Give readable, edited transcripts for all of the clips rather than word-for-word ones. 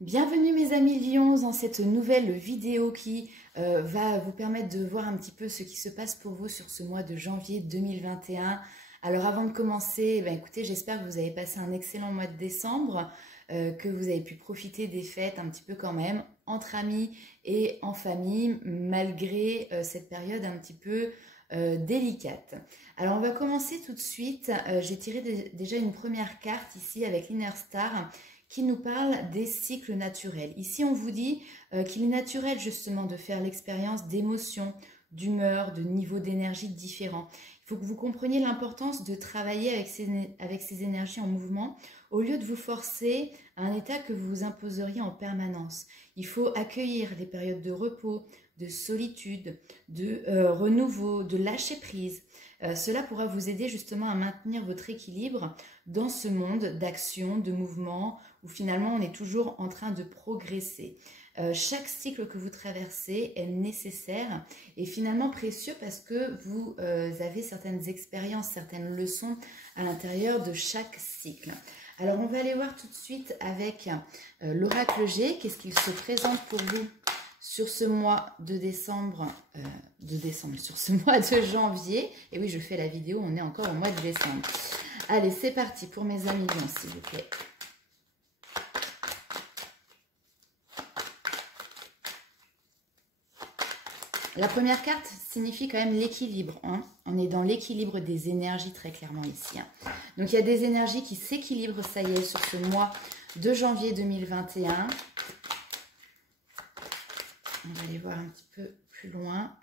Bienvenue mes amis lions dans cette nouvelle vidéo qui va vous permettre de voir un petit peu ce qui se passe pour vous sur ce mois de janvier 2021. Alors avant de commencer, écoutez, j'espère que vous avez passé un excellent mois de décembre, que vous avez pu profiter des fêtes un petit peu quand même, entre amis et en famille, malgré cette période un petit peu délicate. Alors on va commencer tout de suite. J'ai tiré déjà une première carte ici avec l'Inner Star qui nous parle des cycles naturels. Ici, on vous dit qu'il est naturel justement de faire l'expérience d'émotions, d'humeur, de niveaux d'énergie différents. Il faut que vous compreniez l'importance de travailler avec ces énergies en mouvement au lieu de vous forcer à un état que vous vous imposeriez en permanence. Il faut accueillir les périodes de repos, de solitude, de renouveau, de lâcher prise. Cela pourra vous aider justement à maintenir votre équilibre dans ce monde d'action, de mouvement, où finalement on est toujours en train de progresser. Chaque cycle que vous traversez est nécessaire et finalement précieux parce que vous avez certaines expériences, certaines leçons à l'intérieur de chaque cycle. Alors on va aller voir tout de suite avec l'oracle G, qu'est-ce qu'il se présente pour vous sur ce mois de décembre, sur ce mois de janvier. Et oui, je fais la vidéo, on est encore au mois de décembre. Allez, c'est parti pour mes amis lions, s'il vous plaît. La première carte signifie quand même l'équilibre. Hein. On est dans l'équilibre des énergies très clairement ici. Hein. Donc, il y a des énergies qui s'équilibrent, ça y est, sur ce mois de janvier 2021. On va aller voir un petit peu plus loin.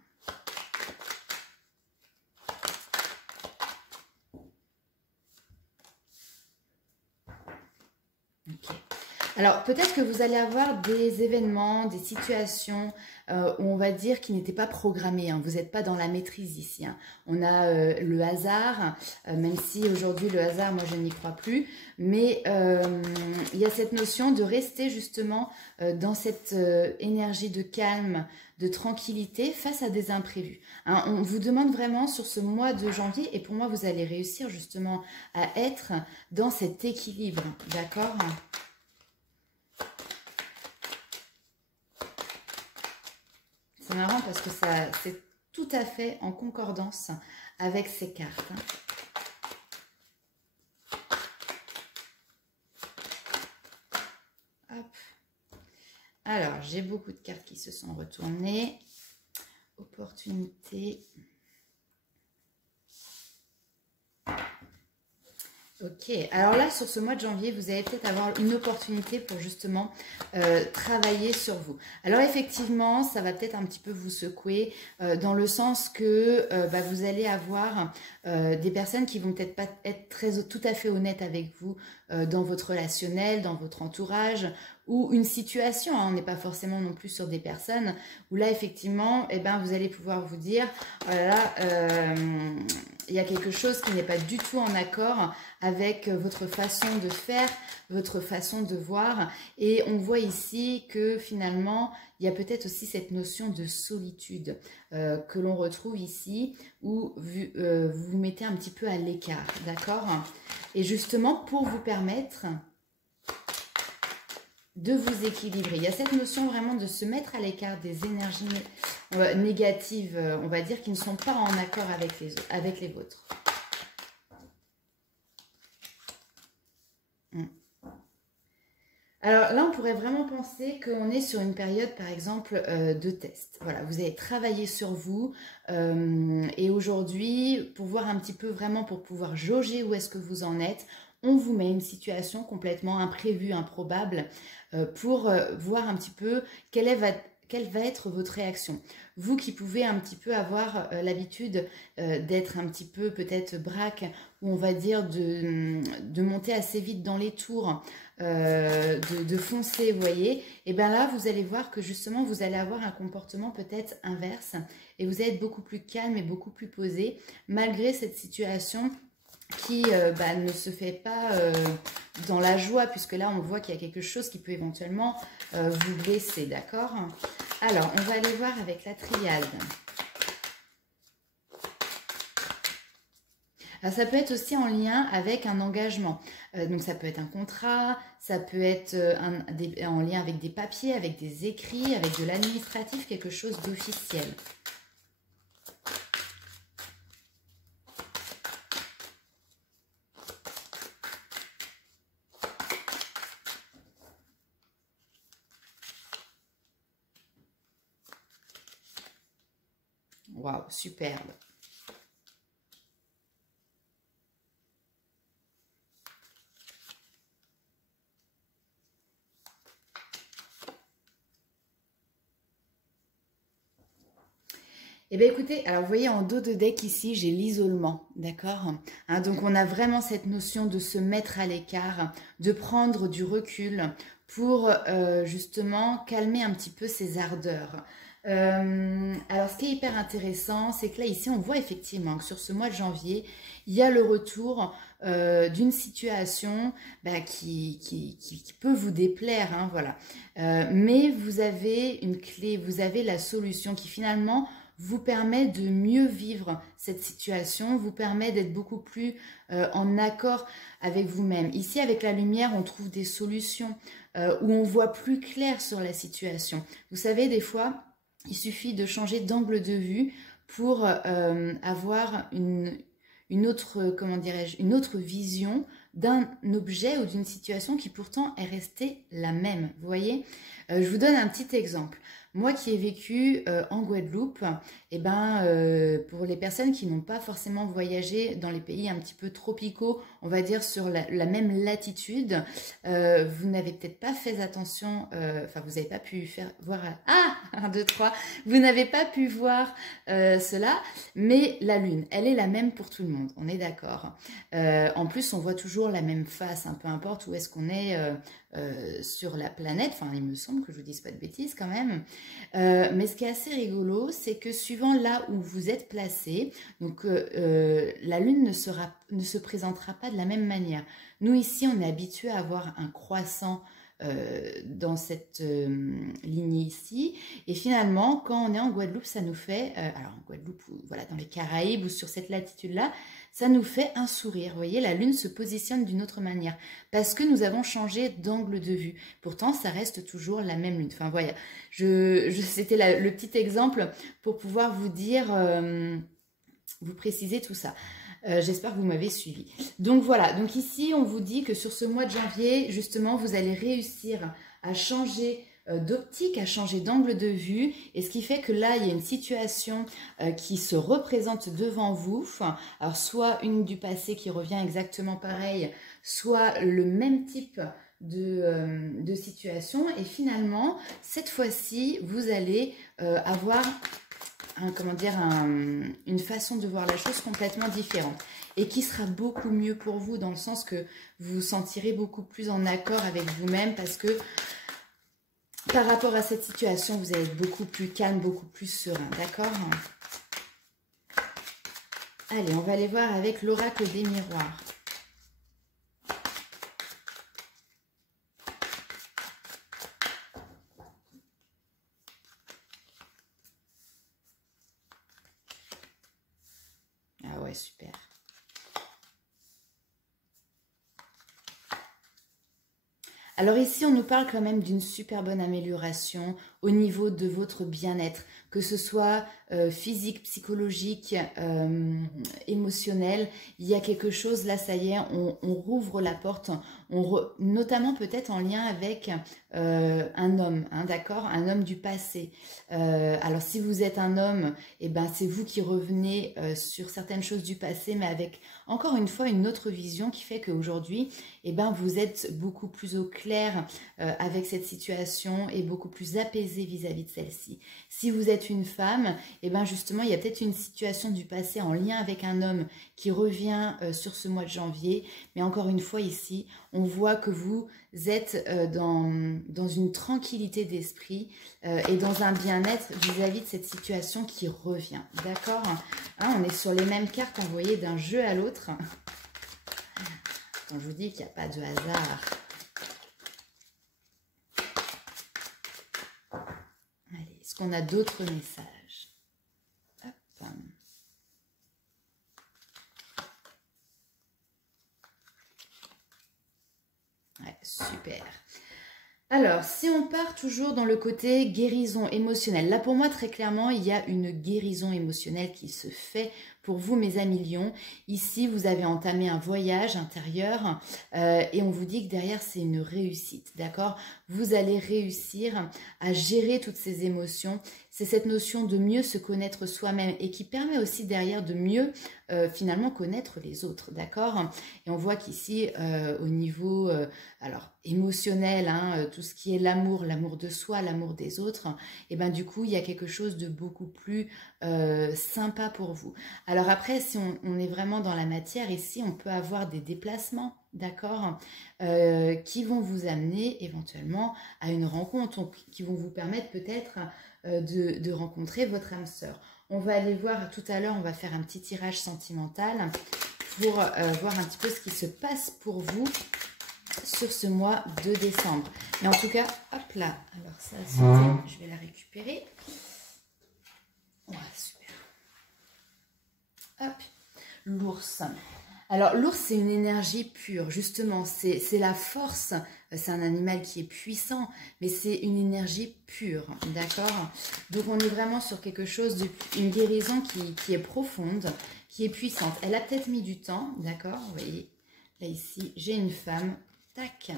Ok. Alors, peut-être que vous allez avoir des événements, des situations où on va dire qui n'étaient pas programmés. Hein. Vous n'êtes pas dans la maîtrise ici. Hein. On a le hasard, même si aujourd'hui le hasard, moi je n'y crois plus. Mais il y a cette notion de rester justement dans cette énergie de calme, de tranquillité face à des imprévus. Hein. On vous demande vraiment sur ce mois de janvier, et pour moi vous allez réussir justement à être dans cet équilibre. D'accord ? C'est marrant parce que c'est tout à fait en concordance avec ces cartes. Hop. Alors, j'ai beaucoup de cartes qui se sont retournées. Opportunité. Ok, alors là, sur ce mois de janvier, vous allez peut-être avoir une opportunité pour justement travailler sur vous. Alors effectivement, ça va peut-être un petit peu vous secouer dans le sens que vous allez avoir des personnes qui vont peut-être pas être tout à fait honnêtes avec vous dans votre relationnel, dans votre entourage ou une situation. Hein, on n'est pas forcément non plus sur des personnes où là, effectivement, vous allez pouvoir vous dire, oh là là, il y a quelque chose qui n'est pas du tout en accord avec votre façon de faire, votre façon de voir. Et on voit ici que finalement, il y a peut-être aussi cette notion de solitude que l'on retrouve ici, où vous vous mettez un petit peu à l'écart, d'accord? Et justement, pour vous permettre de vous équilibrer. Il y a cette notion vraiment de se mettre à l'écart des énergies négatives, on va dire, qui ne sont pas en accord avec les vôtres. Alors là, on pourrait vraiment penser qu'on est sur une période, par exemple, de test. Voilà, vous avez travaillé sur vous et aujourd'hui, pour voir un petit peu vraiment, pour pouvoir jauger où est-ce que vous en êtes, on vous met une situation complètement imprévue, improbable, pour voir un petit peu quelle va être votre réaction. Vous qui pouvez un petit peu avoir l'habitude d'être un petit peu peut-être braque, ou on va dire de monter assez vite dans les tours, de foncer, vous voyez, et bien là, vous allez voir que justement, vous allez avoir un comportement peut-être inverse, et vous allez être beaucoup plus calme et beaucoup plus posé, malgré cette situation qui ne se fait pas dans la joie, puisque là, on voit qu'il y a quelque chose qui peut éventuellement vous blesser, d'accord? Alors, on va aller voir avec la triade. Alors, ça peut être aussi en lien avec un engagement. Donc ça peut être un contrat, ça peut être en lien avec des papiers, avec des écrits, avec de l'administratif, quelque chose d'officiel. Waouh, superbe. Eh bien écoutez, alors vous voyez en dos de deck ici, j'ai l'isolement, d'accord, hein, donc on a vraiment cette notion de se mettre à l'écart, de prendre du recul pour justement calmer un petit peu ses ardeurs. Alors ce qui est hyper intéressant, c'est que là ici on voit effectivement que sur ce mois de janvier, il y a le retour d'une situation bah, qui peut vous déplaire, hein, voilà. Mais vous avez une clé, vous avez la solution qui finalement vous permet de mieux vivre cette situation, vous permet d'être beaucoup plus en accord avec vous-même. Ici, avec la lumière, on trouve des solutions où on voit plus clair sur la situation. Vous savez, des fois, il suffit de changer d'angle de vue pour avoir une autre, comment dirais-je, une autre vision d'un objet ou d'une situation qui pourtant est restée la même. Vous voyez, je vous donne un petit exemple. Moi qui ai vécu en Guadeloupe, eh ben, pour les personnes qui n'ont pas forcément voyagé dans les pays un petit peu tropicaux, on va dire sur la même latitude, vous n'avez peut-être pas fait attention, enfin vous n'avez pas pu faire voir, ah, 1, 2, 3, vous n'avez pas pu voir cela, mais la lune, elle est la même pour tout le monde, on est d'accord. En plus, on voit toujours la même face, hein, peu importe où est-ce qu'on est sur la planète, enfin il me semble que je vous dise pas de bêtises quand même. Mais ce qui est assez rigolo, c'est que suivant là où vous êtes placé, donc la lune ne se présentera pas de la même manière. Nous ici, on est habitué à avoir un croissant dans cette lignée ici, et finalement quand on est en Guadeloupe, ça nous fait, alors en Guadeloupe, voilà, dans les Caraïbes ou sur cette latitude là, ça nous fait un sourire. Vous voyez, la lune se positionne d'une autre manière parce que nous avons changé d'angle de vue. Pourtant, ça reste toujours la même lune. Enfin voilà, c'était le petit exemple pour pouvoir vous dire, vous préciser tout ça. J'espère que vous m'avez suivi. Donc voilà, donc ici on vous dit que sur ce mois de janvier, justement, vous allez réussir à changer d'optique, à changer d'angle de vue, et ce qui fait que là, il y a une situation qui se représente devant vous, alors soit une du passé qui revient exactement pareil, soit le même type de situation, et finalement, cette fois-ci, vous allez avoir comment dire, une façon de voir la chose complètement différente et qui sera beaucoup mieux pour vous dans le sens que vous vous sentirez beaucoup plus en accord avec vous-même parce que par rapport à cette situation, vous allez être beaucoup plus calme, beaucoup plus serein, d'accord? Allez, on va aller voir avec l'oracle des miroirs. Ah ouais, super. Alors ici, on nous parle quand même d'une super bonne amélioration au niveau de votre bien-être, que ce soit physique, psychologique, émotionnel. Il y a quelque chose, là, ça y est, on rouvre la porte, notamment peut-être en lien avec un homme, hein, d'accord, un homme du passé. Alors si vous êtes un homme, eh ben, c'est vous qui revenez sur certaines choses du passé, mais avec encore une fois une autre vision qui fait qu'aujourd'hui, eh ben, vous êtes beaucoup plus au clair avec cette situation et beaucoup plus apaisé vis-à-vis de celle-ci. Si vous êtes une femme, eh ben, justement, il y a peut-être une situation du passé en lien avec un homme qui revient sur ce mois de janvier, mais encore une fois ici, on voit que vous êtes dans une tranquillité d'esprit et dans un bien-être vis-à-vis de cette situation qui revient, d'accord, hein, on est sur les mêmes cartes envoyées d'un jeu à l'autre. Quand je vous dis qu'il n'y a pas de hasard. Allez, est-ce qu'on a d'autres messages? Hop. Alors, si on part toujours dans le côté guérison émotionnelle, là pour moi très clairement, il y a une guérison émotionnelle qui se fait pour vous mes amis lions. Ici, vous avez entamé un voyage intérieur et on vous dit que derrière c'est une réussite, d'accord? Vous allez réussir à gérer toutes ces émotions. C'est cette notion de mieux se connaître soi-même et qui permet aussi derrière de mieux finalement connaître les autres, d'accord? Et on voit qu'ici au niveau alors émotionnel, hein, tout ce qui est l'amour, l'amour de soi, l'amour des autres, et ben du coup il y a quelque chose de beaucoup plus sympa pour vous. Alors après, si on est vraiment dans la matière, ici on peut avoir des déplacements, d'accord, qui vont vous amener éventuellement à une rencontre, donc, qui vont vous permettre peut-être de rencontrer votre âme sœur. On va aller voir tout à l'heure, on va faire un petit tirage sentimental pour voir un petit peu ce qui se passe pour vous sur ce mois de décembre. Mais en tout cas, hop là, alors ça, je vais la récupérer. Oh, super. Hop, l'ours. Alors l'ours, c'est une énergie pure, justement, c'est la force, c'est un animal qui est puissant, mais c'est une énergie pure, d'accord? Donc on est vraiment sur quelque chose, une guérison qui est profonde, qui est puissante. Elle a peut-être mis du temps, d'accord? Vous voyez, là ici, j'ai une femme, tac,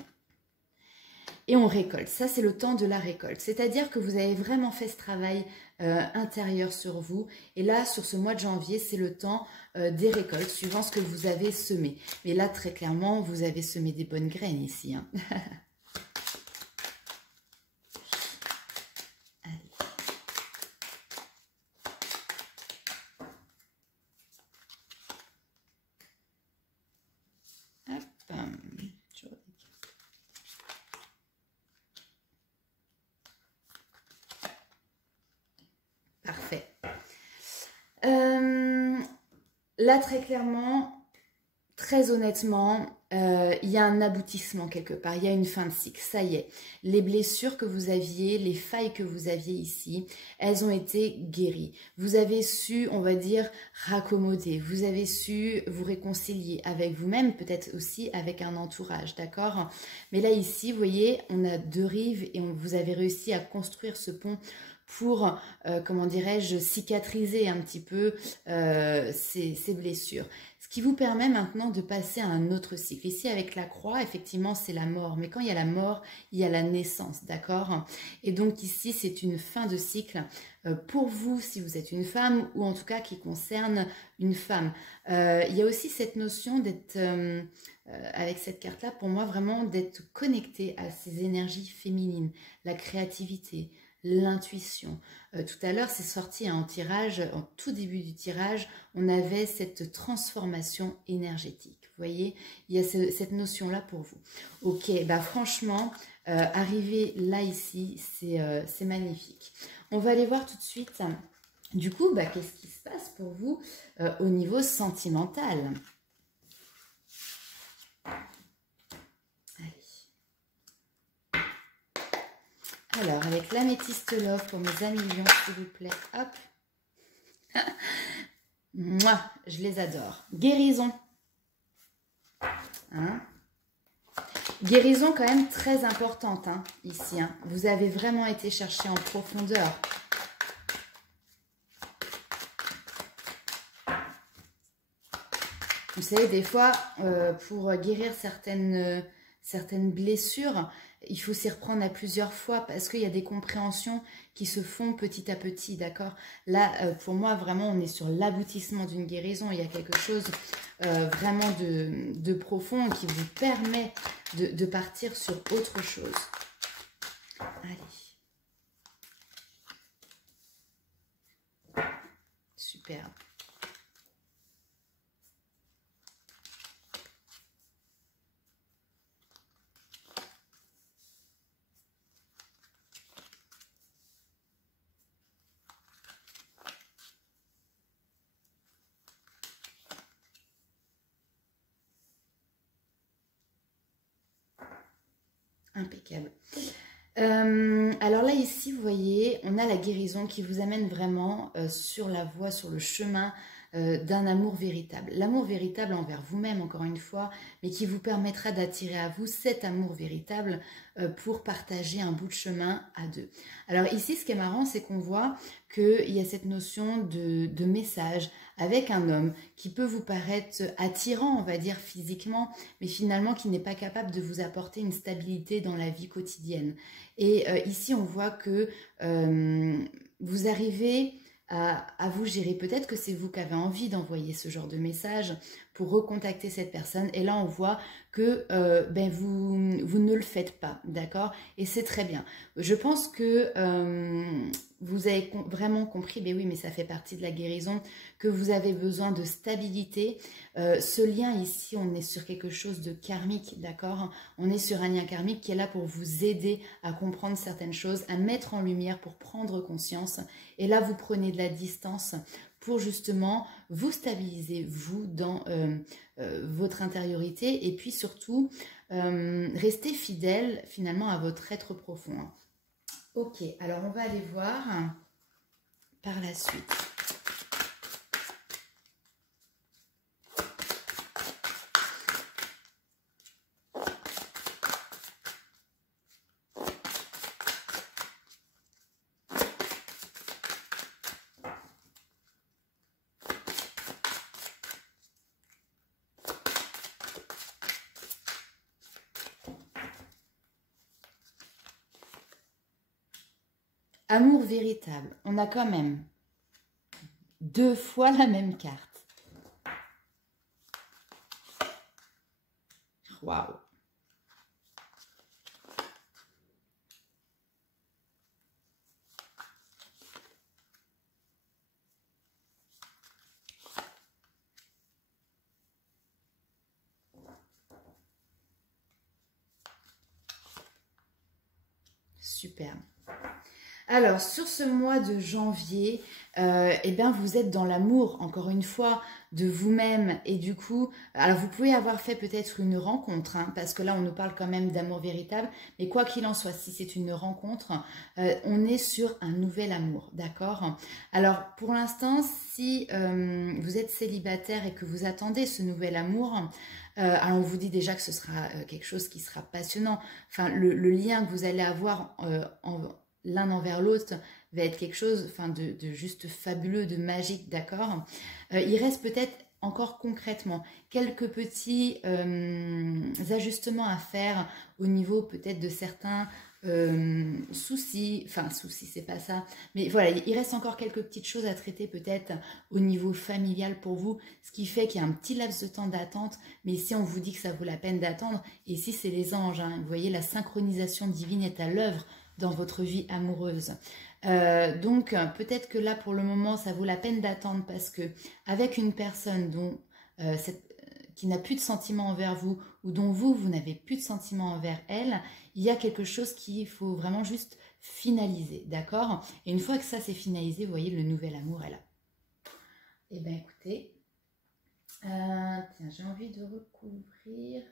et on récolte. Ça, c'est le temps de la récolte. C'est-à-dire que vous avez vraiment fait ce travail intérieur sur vous. Et là, sur ce mois de janvier, c'est le temps des récoltes, suivant ce que vous avez semé. Mais là, très clairement, vous avez semé des bonnes graines ici. Hein. Parfait. Là, très clairement, très honnêtement, il y a un aboutissement quelque part, il y a une fin de cycle, ça y est. Les blessures que vous aviez, les failles que vous aviez ici, elles ont été guéries. Vous avez su, on va dire, raccommoder, vous avez su vous réconcilier avec vous-même, peut-être aussi avec un entourage, d'accord? Mais là, ici, vous voyez, on a deux rives et vous avez réussi à construire ce pont pour, comment dirais-je, cicatriser un petit peu ces blessures. Ce qui vous permet maintenant de passer à un autre cycle. Ici, avec la croix, effectivement, c'est la mort. Mais quand il y a la mort, il y a la naissance, d'accord? Et donc ici, c'est une fin de cycle pour vous, si vous êtes une femme, ou en tout cas qui concerne une femme. Il y a aussi cette notion d'être, avec cette carte-là, pour moi, vraiment d'être connecté à ces énergies féminines, la créativité, l'intuition. Tout à l'heure, c'est sorti en tirage, en tout début du tirage, on avait cette transformation énergétique. Vous voyez, il y a cette notion-là pour vous. Ok, bah franchement, arriver là, ici, c'est magnifique. On va aller voir tout de suite, du coup, bah, qu'est-ce qui se passe pour vous au niveau sentimental. Alors, avec l'améthyste love pour mes amis lions, s'il vous plaît. Hop. Moi, je les adore. Guérison. Hein? Guérison quand même très importante, hein, ici. Hein. Vous avez vraiment été chercher en profondeur. Vous savez, des fois, pour guérir certaines blessures, il faut s'y reprendre à plusieurs fois parce qu'il y a des compréhensions qui se font petit à petit, d'accord? Là, pour moi, vraiment, on est sur l'aboutissement d'une guérison. Il y a quelque chose vraiment de profond qui vous permet de partir sur autre chose. Allez. Superbe. Impeccable. Alors là, ici, vous voyez, on a la guérison qui vous amène vraiment sur la voie, sur le chemin d'un amour véritable. L'amour véritable envers vous-même, encore une fois, mais qui vous permettra d'attirer à vous cet amour véritable pour partager un bout de chemin à deux. Alors ici, ce qui est marrant, c'est qu'on voit qu'il y a cette notion de message avec un homme qui peut vous paraître attirant, on va dire physiquement, mais finalement qui n'est pas capable de vous apporter une stabilité dans la vie quotidienne. Et ici, on voit que vous arrivez à vous gérer. Peut-être que c'est vous qui avez envie d'envoyer ce genre de message pour recontacter cette personne. Et là, on voit que vous ne le faites pas, d'accord? Et c'est très bien. Je pense que vous avez vraiment compris, ben oui, mais ça fait partie de la guérison, que vous avez besoin de stabilité. Ce lien ici, on est sur quelque chose de karmique, d'accord? On est sur un lien karmique qui est là pour vous aider à comprendre certaines choses, à mettre en lumière pour prendre conscience. Et là, vous prenez de la distance pour justement vous stabiliser, vous, dans votre intériorité, et puis surtout, rester fidèle finalement à votre être profond. Ok, alors on va aller voir par la suite. Amour véritable, on a quand même 2 fois la même carte. Waouh! Super. Alors, sur ce mois de janvier, eh bien, vous êtes dans l'amour, encore une fois, de vous-même. Et du coup, alors vous pouvez avoir fait peut-être une rencontre, hein, parce que là, on nous parle quand même d'amour véritable. Mais quoi qu'il en soit, si c'est une rencontre, on est sur un nouvel amour, d'accord? Alors, pour l'instant, si vous êtes célibataire et que vous attendez ce nouvel amour, alors on vous dit déjà que ce sera quelque chose qui sera passionnant. Enfin, le lien que vous allez avoir l'un envers l'autre va être quelque chose de juste fabuleux, de magique, d'accord? Il reste peut-être encore concrètement quelques petits ajustements à faire au niveau peut-être de certains soucis, c'est pas ça, mais voilà, il reste encore quelques petites choses à traiter peut-être au niveau familial pour vous, ce qui fait qu'il y a un petit laps de temps d'attente, mais ici on vous dit que ça vaut la peine d'attendre, et ici c'est les anges, hein, vous voyez, la synchronisation divine est à l'œuvre dans votre vie amoureuse. Donc peut-être que là pour le moment ça vaut la peine d'attendre parce que avec une personne dont qui n'a plus de sentiments envers vous ou dont vous n'avez plus de sentiments envers elle, il y a quelque chose qu'il faut vraiment juste finaliser, d'accord? Et une fois que ça c'est finalisé, vous voyez, le nouvel amour est là. Eh bien écoutez, tiens, j'ai envie de recouvrir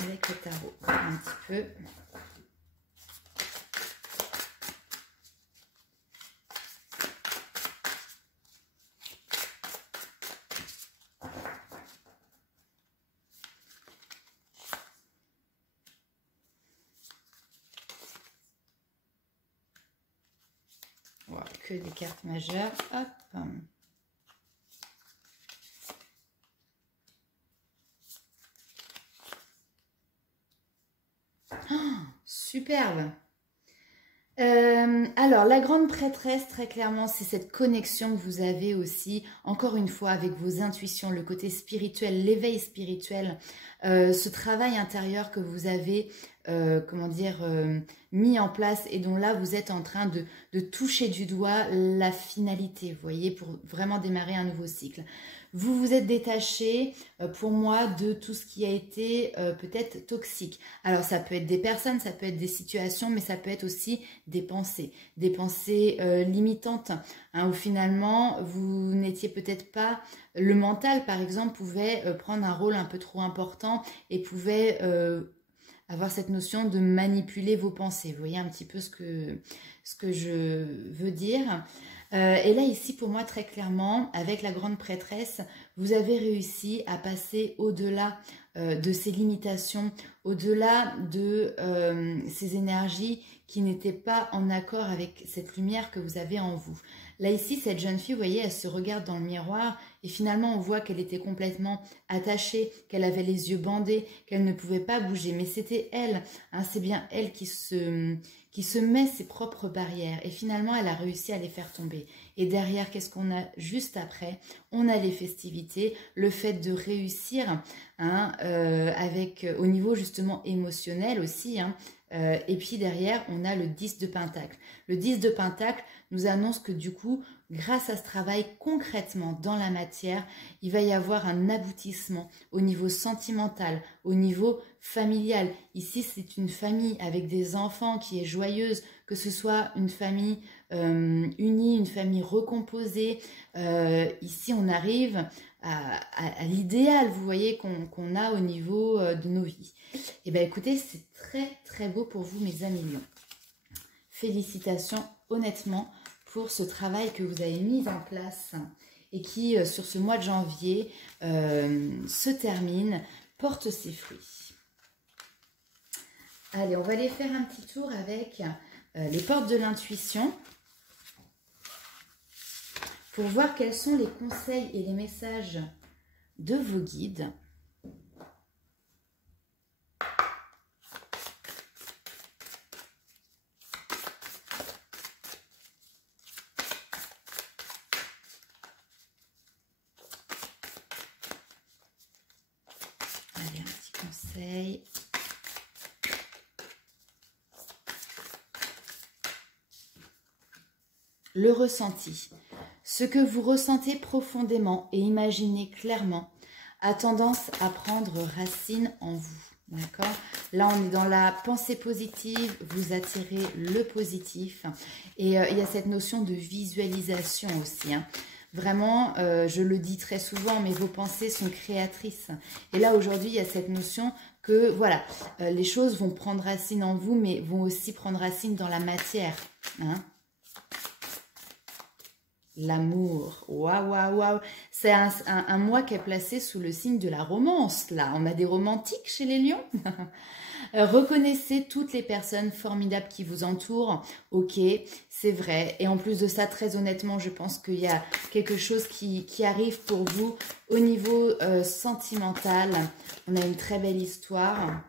avec le tarot un petit peu. Voilà, que des cartes majeures. Hop. Oh, superbe. Alors, la grande prêtresse, très clairement, c'est cette connexion que vous avez aussi, encore une fois, avec vos intuitions, le côté spirituel, l'éveil spirituel, ce travail intérieur que vous avez, mis en place et dont là, vous êtes en train de toucher du doigt la finalité, vous voyez, pour vraiment démarrer un nouveau cycle. Vous vous êtes détaché, pour moi, de tout ce qui a été peut-être toxique. Alors, ça peut être des personnes, ça peut être des situations, mais ça peut être aussi des pensées limitantes, hein, où finalement, vous n'étiez peut-être pas... Le mental, par exemple, pouvait prendre un rôle un peu trop important et pouvait avoir cette notion de manipuler vos pensées. Vous voyez un petit peu ce que je veux dire. Et là, ici, pour moi, très clairement, avec la grande prêtresse, vous avez réussi à passer au-delà de ces limitations, au-delà de ces énergies qui n'étaient pas en accord avec cette lumière que vous avez en vous. Là, ici, cette jeune fille, vous voyez, elle se regarde dans le miroir et finalement, on voit qu'elle était complètement attachée, qu'elle avait les yeux bandés, qu'elle ne pouvait pas bouger. Mais c'était elle, hein, c'est bien elle qui se met ses propres barrières. Et finalement, elle a réussi à les faire tomber. Et derrière, qu'est-ce qu'on a juste après? On a les festivités, le fait de réussir, hein, au niveau justement émotionnel aussi, hein. Et puis derrière, on a le 10 de Pentacle. Le 10 de Pentacle nous annonce que du coup, grâce à ce travail concrètement dans la matière, il va y avoir un aboutissement au niveau sentimental, au niveau familial. Ici, c'est une famille avec des enfants qui est joyeuse, que ce soit une famille unie, une famille recomposée. Ici, on arrive à l'idéal, vous voyez, qu'on a au niveau de nos vies. Et bien, écoutez, c'est très, très beau pour vous, mes amis lions. Félicitations, honnêtement, pour ce travail que vous avez mis en place et qui, sur ce mois de janvier, se termine, porte ses fruits. Allez, on va aller faire un petit tour avec les portes de l'intuition pour voir quels sont les conseils et les messages de vos guides. Allez, un petit conseil. Le ressenti. Ce que vous ressentez profondément et imaginez clairement a tendance à prendre racine en vous. D'accord? Là, on est dans la pensée positive, vous attirez le positif. Et il y a cette notion de visualisation aussi, hein. Vraiment, je le dis très souvent, mais vos pensées sont créatrices. Et là, aujourd'hui, il y a cette notion que, voilà, les choses vont prendre racine en vous, mais vont aussi prendre racine dans la matière, hein. L'amour, waouh, waouh, waouh. C'est un mois qui est placé sous le signe de la romance, là. On a des romantiques chez les lions. Reconnaissez toutes les personnes formidables qui vous entourent. Ok, c'est vrai. Et en plus de ça, très honnêtement, je pense qu'il y a quelque chose qui arrive pour vous au niveau sentimental. On a une très belle histoire.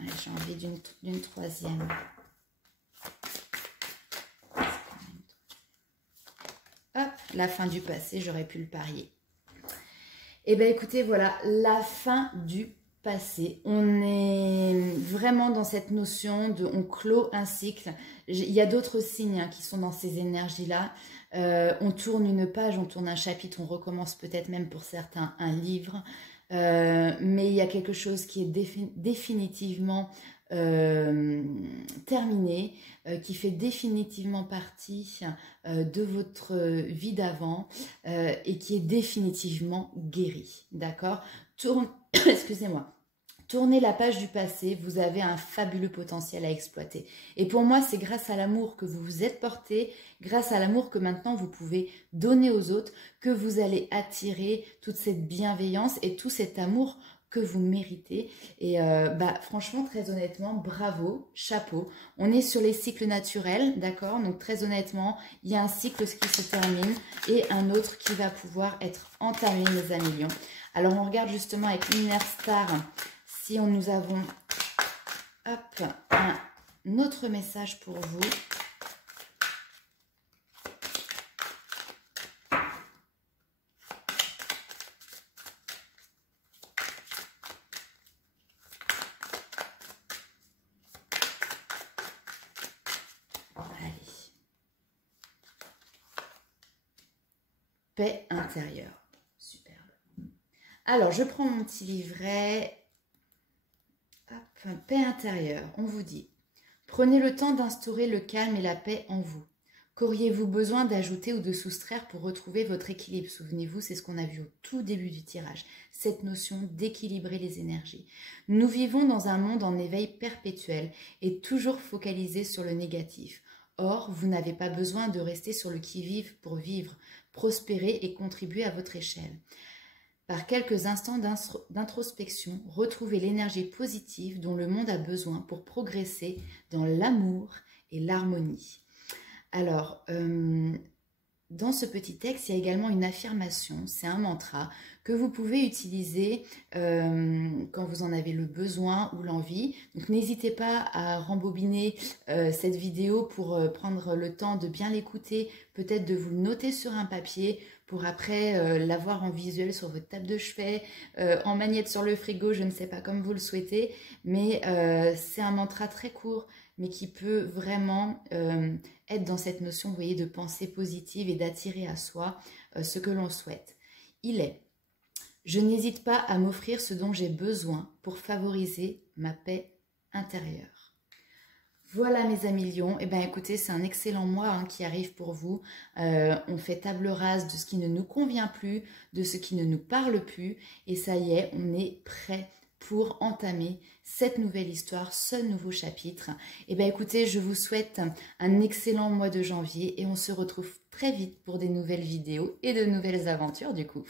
J'ai envie d'une troisième. Hop, la fin du passé, j'aurais pu le parier. Eh bien, écoutez, voilà, la fin du passé. On est vraiment dans cette notion de... On clôt un cycle. Il y a d'autres signes, hein, qui sont dans ces énergies-là. On tourne une page, on tourne un chapitre, on recommence peut-être même pour certains un livre. Mais il y a quelque chose qui est définitivement terminé, qui fait définitivement partie de votre vie d'avant et qui est définitivement guéri, d'accord? Excusez-moi. Tournez la page du passé, vous avez un fabuleux potentiel à exploiter. Et pour moi, c'est grâce à l'amour que vous vous êtes porté, grâce à l'amour que maintenant vous pouvez donner aux autres, que vous allez attirer toute cette bienveillance et tout cet amour que vous méritez. Et franchement, très honnêtement, bravo, chapeau. On est sur les cycles naturels, d'accord? Donc très honnêtement, il y a un cycle qui se termine et un autre qui va pouvoir être entamé, mes amis lions. Alors on regarde justement avec Luminaire Star si nous avons un autre message pour vous. Paix intérieure. Superbe. Alors, je prends mon petit livret. Hop, paix intérieure. On vous dit, prenez le temps d'instaurer le calme et la paix en vous. Qu'auriez-vous besoin d'ajouter ou de soustraire pour retrouver votre équilibre? Souvenez-vous, c'est ce qu'on a vu au tout début du tirage, cette notion d'équilibrer les énergies. Nous vivons dans un monde en éveil perpétuel et toujours focalisé sur le négatif. Or, vous n'avez pas besoin de rester sur le qui-vive pour vivre, prospérer et contribuer à votre échelle. Par quelques instants d'introspection, retrouvez l'énergie positive dont le monde a besoin pour progresser dans l'amour et l'harmonie. Alors, dans ce petit texte, il y a également une affirmation, c'est un mantra que vous pouvez utiliser quand vous en avez le besoin ou l'envie. Donc n'hésitez pas à rembobiner cette vidéo pour prendre le temps de bien l'écouter, peut-être de vous le noter sur un papier pour après l'avoir en visuel sur votre table de chevet, en magnète sur le frigo, je ne sais pas, comme vous le souhaitez. Mais c'est un mantra très court, mais qui peut vraiment être dans cette notion, vous voyez, de pensée positive et d'attirer à soi ce que l'on souhaite. Il est: je n'hésite pas à m'offrir ce dont j'ai besoin pour favoriser ma paix intérieure. Voilà mes amis lions, et bien écoutez, c'est un excellent mois qui arrive pour vous. On fait table rase de ce qui ne nous convient plus, de ce qui ne nous parle plus, et ça y est, on est prêt pour entamer cette nouvelle histoire, ce nouveau chapitre. Et bien écoutez, je vous souhaite un excellent mois de janvier et on se retrouve très vite pour des nouvelles vidéos et de nouvelles aventures du coup.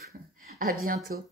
À bientôt.